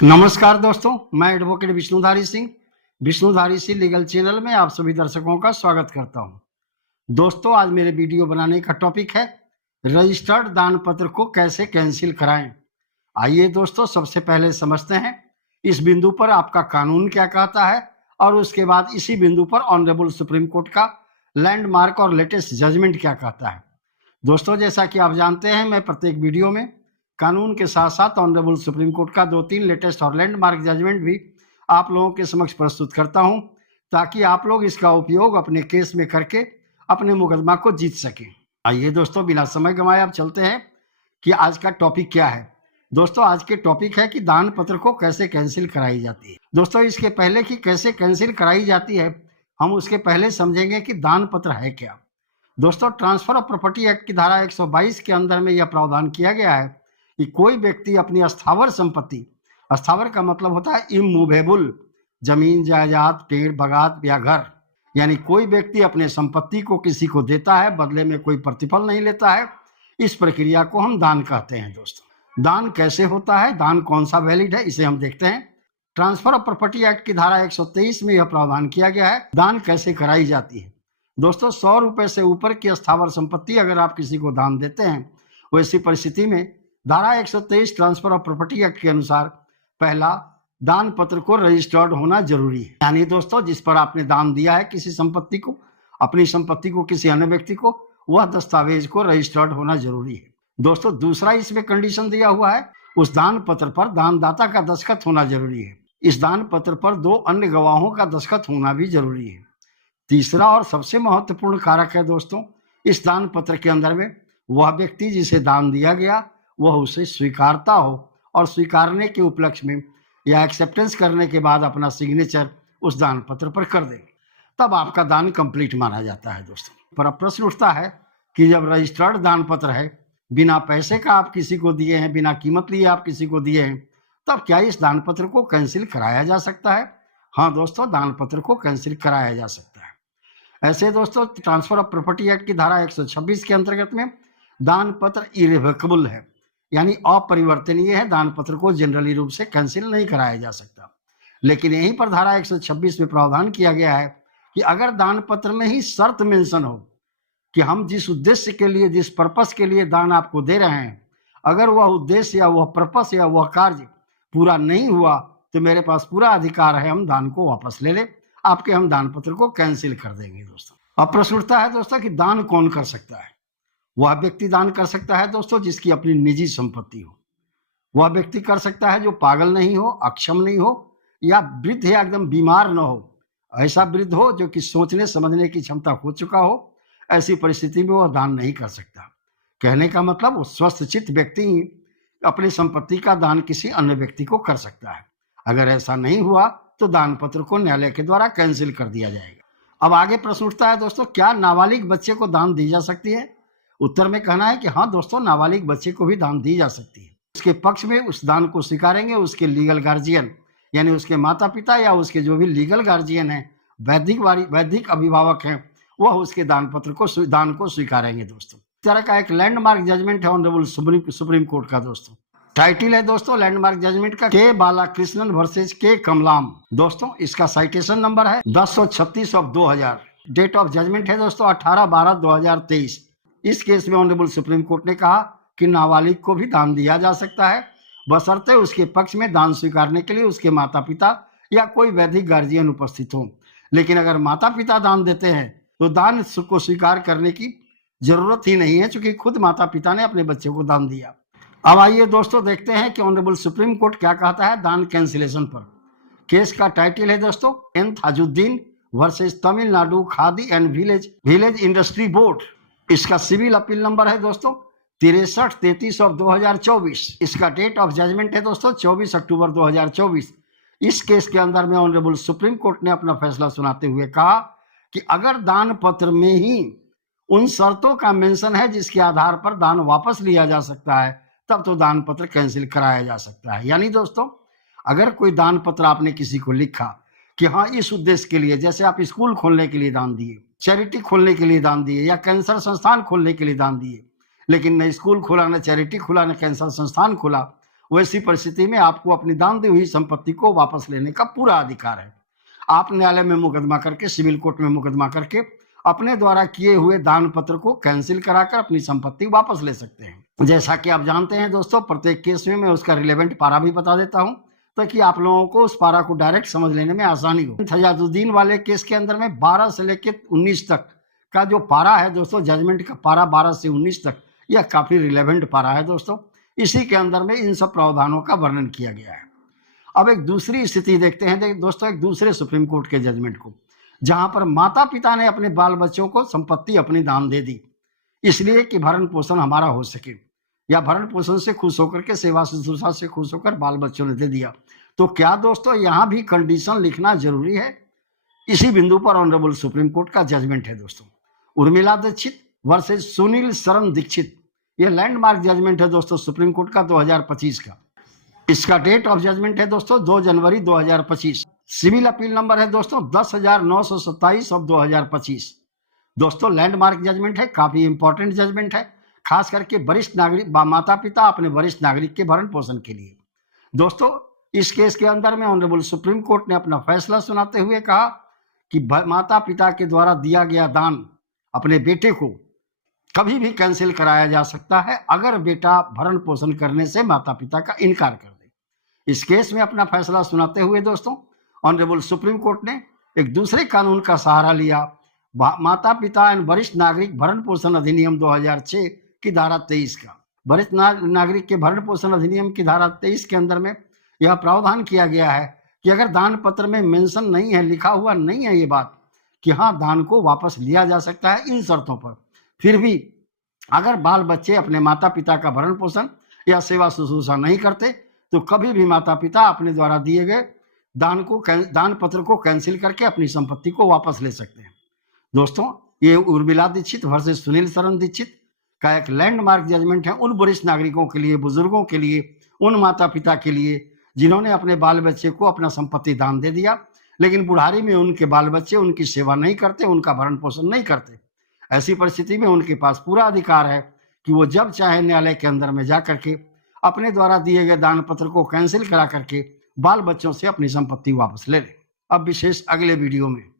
नमस्कार दोस्तों, मैं advocate Vishnudhari Singh legal channel में आप सभी दर्शकों का स्वागत करता हूं। दोस्तों, आज मेरे वीडियो बनाने का टॉपिक है रजिस्टर्ड दान पत्र को कैसे कैंसिल कराएं। आइए दोस्तों, सबसे पहले समझते हैं इस बिंदु पर आपका कानून क्या कहता है और उसके बाद इसी बिंदु पर ऑनरेबल सुप्रीम कोर्ट का लैंडमार्क और लेटेस्ट जजमेंट क्या कहता है। दोस्तों, जैसा कि आप जानते हैं, मैं प्रत्येक वीडियो में कानून के साथ साथ ऑनरेबल सुप्रीम कोर्ट का 2-3 लेटेस्ट और लैंडमार्क जजमेंट भी आप लोगों के समक्ष प्रस्तुत करता हूं, ताकि आप लोग इसका उपयोग अपने केस में करके अपने मुकदमा को जीत सकें। आइए दोस्तों, बिना समय गंवाए अब चलते हैं कि आज का टॉपिक क्या है। दोस्तों, आज के टॉपिक है कि दान पत्र को कैसे कैंसिल कराई जाती है। दोस्तों, इसके पहले कि कैसे कैंसिल कराई जाती है, हम उसके पहले समझेंगे कि दान पत्र है क्या। दोस्तों, ट्रांसफर ऑफ प्रॉपर्टी एक्ट की धारा 122 के अंदर में यह प्रावधान किया गया है कि कोई व्यक्ति अपनी स्थावर संपत्ति, स्थावर का मतलब होता है इमूवेबल, जमीन जायदाद, पेड़ बगात या घर, यानी कोई व्यक्ति अपने संपत्ति को किसी को देता है, बदले में कोई प्रतिफल नहीं लेता है। इस प्रक्रिया को हम दान कहते हैं। दोस्तों, दान कैसे होता है, दान कौन सा वैलिड है, इसे हम देखते हैं। ट्रांसफर ऑफ प्रॉपर्टी एक्ट की धारा 123 में यह प्रावधान किया गया है दान कैसे कराई जाती है। दोस्तों, 100 रुपए से ऊपर की स्थावर संपत्ति अगर आप किसी को दान देते हैं, वैसी परिस्थिति में धारा 123 ट्रांसफर ऑफ प्रॉपर्टी एक्ट के अनुसार पहला, दान पत्र को रजिस्टर्ड होना जरूरी है। यानी दोस्तों, जिस पर आपने दान दिया है किसी संपत्ति को, अपनी संपत्ति को किसी अन्य व्यक्ति को, वह दस्तावेज को रजिस्टर्ड होना जरूरी है। दोस्तों, दूसरा इसमें कंडीशन दिया हुआ है, उस दान पत्र पर दानदाता का दस्तखत होना जरूरी है। इस दान पत्र पर 2 अन्य गवाहों का दस्तखत होना भी जरूरी है। तीसरा और सबसे महत्वपूर्ण कारक है दोस्तों, इस दान पत्र के अंदर में वह व्यक्ति जिसे दान दिया गया वह उसे स्वीकारता हो और स्वीकारने के उपलक्ष्य में या एक्सेप्टेंस करने के बाद अपना सिग्नेचर उस दान पत्र पर कर दे, तब आपका दान कंप्लीट माना जाता है। दोस्तों, पर अब प्रश्न उठता है कि जब रजिस्टर्ड दान पत्र है, बिना पैसे का आप किसी को दिए हैं, बिना कीमत लिए आप किसी को दिए हैं, तब क्या इस दान पत्र को कैंसिल कराया जा सकता है? हाँ दोस्तों, दान पत्र को कैंसिल कराया जा सकता है। ऐसे दोस्तों, ट्रांसफर ऑफ प्रॉपर्टी एक्ट की धारा 126 के अंतर्गत में दान पत्र इरिवोकेबल है, यानी अपरिवर्तनीय है। दान पत्र को जनरली रूप से कैंसिल नहीं कराया जा सकता। लेकिन यहीं पर धारा 126 में प्रावधान किया गया है कि अगर दान पत्र में ही शर्त मेंशन हो कि हम जिस उद्देश्य के लिए, जिस पर्पस के लिए दान आपको दे रहे हैं, अगर वह उद्देश्य या वह पर्पस या वह कार्य पूरा नहीं हुआ, तो मेरे पास पूरा अधिकार है, हम दान को वापस ले लें, आपके हम दान पत्र को कैंसिल कर देंगे। दोस्तों, अब प्रश्न उठता है दोस्तों कि दान कौन कर सकता है। वह व्यक्ति दान कर सकता है दोस्तों जिसकी अपनी निजी संपत्ति हो। वह व्यक्ति कर सकता है जो पागल नहीं हो, अक्षम नहीं हो, या वृद्ध या एकदम बीमार न हो। ऐसा वृद्ध हो जो कि सोचने समझने की क्षमता खो चुका हो, ऐसी परिस्थिति में वह दान नहीं कर सकता। कहने का मतलब, वो स्वस्थ चित्त व्यक्ति ही अपनी संपत्ति का दान किसी अन्य व्यक्ति को कर सकता है। अगर ऐसा नहीं हुआ तो दान पत्र को न्यायालय के द्वारा कैंसिल कर दिया जाएगा। अब आगे प्रश्न उठता है दोस्तों, क्या नाबालिग बच्चे को दान दी जा सकती है? उत्तर में कहना है कि हाँ दोस्तों, नाबालिग बच्चे को भी दान दी जा सकती है। उसके पक्ष में उस दान को स्वीकारेंगे उसके लीगल गार्जियन, यानी उसके माता पिता या उसके जो भी लीगल गार्जियन है, वैधिक अभिभावक हैं, वह उसके दान को स्वीकारेंगे। दोस्तों, इस तरह का एक लैंडमार्क जजमेंट है ऑनरेबल सुप्रीम कोर्ट का। दोस्तों, टाइटल है दोस्तों लैंडमार्क जजमेंट का के बालाकृष्णन वर्सेज के कमलाम। दोस्तों, इसका साइटेशन नंबर है 1036 ऑफ 2000। डेट ऑफ जजमेंट है दोस्तों 18/12/2023। इस केस में ऑनरेबल सुप्रीम कोर्ट ने कहा कि नाबालिग को भी दान दिया जा सकता है, बशर्ते उसके पक्ष में दान स्वीकारने के लिए उसके माता पिता या कोई वैधिक गार्जियन उपस्थित हो। लेकिन अगर माता पिता दान देते हैं तो दान को स्वीकार करने की जरूरत ही नहीं है, क्योंकि खुद माता पिता ने अपने बच्चे को दान दिया। अब आइए दोस्तों, देखते हैं कि ऑनरेबल सुप्रीम कोर्ट क्या कहता है दान कैंसिलेशन पर। केस का टाइटल है दोस्तों N Tajuddin versus Tamil Nadu Khadi and village industry board. इसका सिविल अपील नंबर है दोस्तों 6333 ऑफ 2024। इसका डेट ऑफ जजमेंट है दोस्तों 24 अक्टूबर 2024। इस केस के अंदर में ऑनरेबल सुप्रीम कोर्ट ने अपना फैसला सुनाते हुए कहा कि अगर दान पत्र में ही उन शर्तों का मेंशन है जिसके आधार पर दान वापस लिया जा सकता है, तब तो दान पत्र कैंसिल कराया जा सकता है। यानी दोस्तों, अगर कोई दान पत्र आपने किसी को लिखा कि हाँ इस उद्देश्य के लिए, जैसे आप स्कूल खोलने के लिए दान दिए, चैरिटी खोलने के लिए दान दिए, या कैंसर संस्थान खोलने के लिए दान दिए, लेकिन न स्कूल खोला, न चैरिटी खोला, न कैंसर संस्थान खोला, वैसी परिस्थिति में आपको अपनी दान दी हुई संपत्ति को वापस लेने का पूरा अधिकार है। आप न्यायालय में मुकदमा करके, सिविल कोर्ट में मुकदमा करके अपने द्वारा किए हुए दान पत्र को कैंसिल कराकर अपनी संपत्ति वापस ले सकते हैं। जैसा कि आप जानते हैं दोस्तों, प्रत्येक केस में मैं उसका रिलेवेंट पारा भी बता देता हूं ताकि आप लोगों को उस पारा को डायरेक्ट समझ लेने में आसानी हो। तजादुद्दीन वाले केस के अंदर में 12 से लेकर 19 तक का जो पारा है दोस्तों, जजमेंट का पारा 12 से 19 तक, यह काफी रिलेवेंट पारा है दोस्तों। इसी के अंदर में इन सब प्रावधानों का वर्णन किया गया है। अब एक दूसरी स्थिति देखते हैं दोस्तों, एक दूसरे सुप्रीम कोर्ट के जजमेंट को, जहां पर माता पिता ने अपने बाल बच्चों को संपत्ति अपनी दान दे दी, इसलिए कि भरण पोषण हमारा हो सके, या भरण पोषण से खुश होकर के, सेवा शुश्रूषा से खुश होकर बाल बच्चों ने दे दिया। तो क्या दोस्तों यहां भी कंडीशन लिखना जरूरी है? इसी बिंदु पर ऑनरेबल सुप्रीम कोर्ट का जजमेंट है दोस्तों, उर्मिला दीक्षित वर्सेस सुनील शरण दीक्षित। यह लैंडमार्क जजमेंट है दोस्तों सुप्रीम कोर्ट का 2025 का। इसका डेट ऑफ जजमेंट है दोस्तों 2 जनवरी 2025। सिविल अपील नंबर है दोस्तों 10,927 ऑफ 2025। दोस्तों लैंडमार्क जजमेंट है, काफी इंपॉर्टेंट जजमेंट है, खास करके वरिष्ठ नागरिक, माता पिता अपने वरिष्ठ नागरिक के भरण पोषण के लिए। दोस्तों इस केस के अंदर में ऑनरेबल सुप्रीम कोर्ट ने अपना फैसला सुनाते हुए कहा कि माता पिता के द्वारा दिया गया दान अपने बेटे को कभी भी कैंसिल कराया जा सकता है अगर बेटा भरण पोषण करने से माता पिता का इनकार कर दे। इस केस में अपना फैसला सुनाते हुए दोस्तों ऑनरेबल सुप्रीम कोर्ट ने एक दूसरे कानून का सहारा लिया, माता पिता एवं वरिष्ठ नागरिक भरण पोषण अधिनियम 2006 की धारा 23 का। वरिष्ठ नागरिक के भरण पोषण अधिनियम की धारा 23 के अंदर में यह प्रावधान किया गया है कि अगर दान पत्र में मेंशन नहीं है, लिखा हुआ नहीं है ये बात कि हाँ दान को वापस लिया जा सकता है इन शर्तों पर, फिर भी अगर बाल बच्चे अपने माता पिता का भरण पोषण या सेवा शुश्रूषा नहीं करते तो कभी भी माता पिता अपने द्वारा दिए गए दान पत्र को कैंसिल करके अपनी संपत्ति को वापस ले सकते हैं। दोस्तों ये उर्मिला दीक्षित वर्सेस सुनील शरण दीक्षित का एक लैंडमार्क जजमेंट है उन वरिष्ठ नागरिकों के लिए, बुजुर्गों के लिए, उन माता पिता के लिए जिन्होंने अपने बाल बच्चे को अपना संपत्ति दान दे दिया, लेकिन बुढ़ारी में उनके बाल बच्चे उनकी सेवा नहीं करते, उनका भरण पोषण नहीं करते। ऐसी परिस्थिति में उनके पास पूरा अधिकार है कि वो जब चाहे न्यायालय के अंदर में जा करके अपने द्वारा दिए गए दान पत्र को कैंसिल करा करके बाल बच्चों से अपनी संपत्ति वापस ले ले। अब विशेष अगले वीडियो में